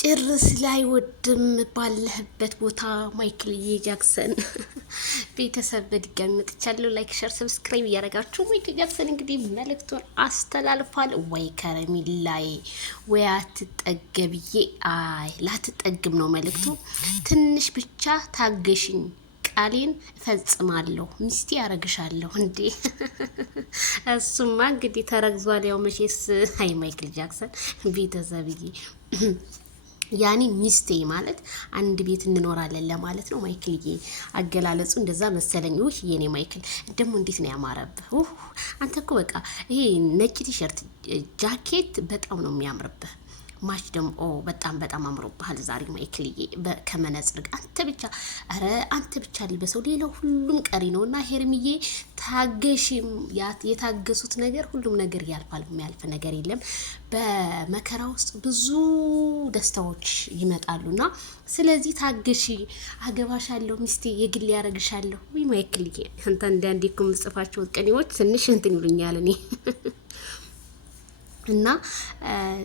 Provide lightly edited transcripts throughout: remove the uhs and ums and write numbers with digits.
ጭርስ ላይ ወድም ባለህበት ቦታ ማይክል ጃክሰን ቤተሰብ በድጋሚ መጥቻለሁ። ላይክ ሸር ሰብስክራይብ እያደረጋችሁ ማይክል ጃክሰን እንግዲህ መልእክቱን አስተላልፏል። ወይ ከረሚላይ ወይ አትጠገብዬ፣ አይ ላትጠግም ነው መልእክቱ። ትንሽ ብቻ ታገሽኝ፣ ቃሌን እፈጽማለሁ፣ ሚስቴ ያረግሻለሁ። እንዴ እሱማ እንግዲህ ተረግዟል። ያው መቼስ አይ ማይክል ጃክሰን ቤተሰብዬ ያኔ ሚስቴ ማለት አንድ ቤት እንኖራለን ለማለት ነው። ማይክልዬ አገላለጹ እንደዛ መሰለኝ። የኔ ማይክል ደግሞ እንዴት ነው ያማረብህ! አንተ እኮ በቃ ይሄ ነጭ ቲሸርት ጃኬት በጣም ነው የሚያምርብህ። ማች ደግሞ በጣም በጣም አምሮብሃል ዛሬ ማይክልዬ ከመነጽር አንተ ብቻ አረ አንተ ብቻ ልበሰው፣ ሌላው ሁሉም ቀሪ ነውና ሄርሚዬ ታገሽ። የታገሱት ነገር ሁሉም ነገር ያልፋል፣ የሚያልፍ ነገር የለም። በመከራ ውስጥ ብዙ ደስታዎች ይመጣሉና ስለዚህ ታገሺ። አገባሻለሁ፣ ሚስቴ የግል ያረግሻለሁ። ወይ ማይክልዬ አንተ አንዳንዴ እኮ የምጽፋቸው ቅኔዎች ትንሽ እንትን ይሉኛል እኔ እና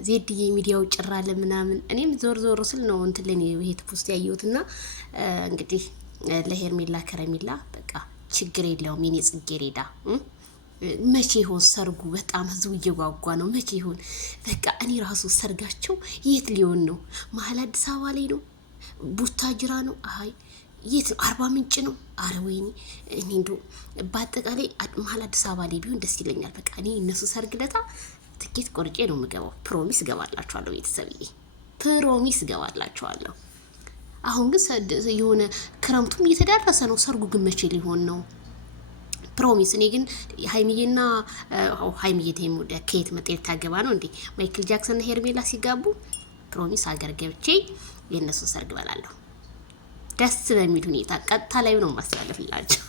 ዜድዬ ሚዲያው ጭራለ ምናምን እኔም ዞር ዞር ስል ነው እንትን ለኔ ይሄ ፖስት ያየሁትና እንግዲህ ለሄርሜላ ከረሜላ በቃ ችግር የለውም የኔ ጽጌረዳ። መቼ ይሆን ሰርጉ? በጣም ህዝቡ እየጓጓ ነው። መቼ ይሆን? በቃ እኔ ራሱ ሰርጋቸው የት ሊሆን ነው? መሀል አዲስ አበባ ላይ ነው? ቡታጅራ ነው? አይ የት ነው? አርባ ምንጭ ነው? አረ ወይኔ እኔ እንደው በአጠቃላይ መሀል አዲስ አበባ ላይ ቢሆን ደስ ይለኛል። በቃ እኔ እነሱ ሰርግ ለታ ትኬት ቆርጬ ነው የምገባው። ፕሮሚስ እገባላችኋለሁ ቤተሰብዬ፣ ፕሮሚስ እገባላችኋለሁ። አሁን ግን የሆነ ክረምቱም እየተዳረሰ ነው። ሰርጉ ግን መቼ ሊሆን ነው? ፕሮሚስ። እኔ ግን ሀይሚዬና ሀይሚዬ ተይሙደ ከየት መጤት ታገባ ነው እንዴ? ማይክል ጃክሰን እና ሄርሜላ ሲጋቡ ፕሮሚስ ሀገር ገብቼ የእነሱን ሰርግ በላለሁ። ደስ በሚል ሁኔታ ቀጥታ ላይ ነው ማስተላለፍላችሁ።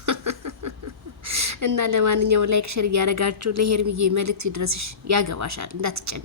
እና ለማንኛውም ላይክ ሸር እያደረጋችሁ ለሄርሚዬ መልእክት ይድረስሽ፣ ያገባሻል እንዳትጨነቂ።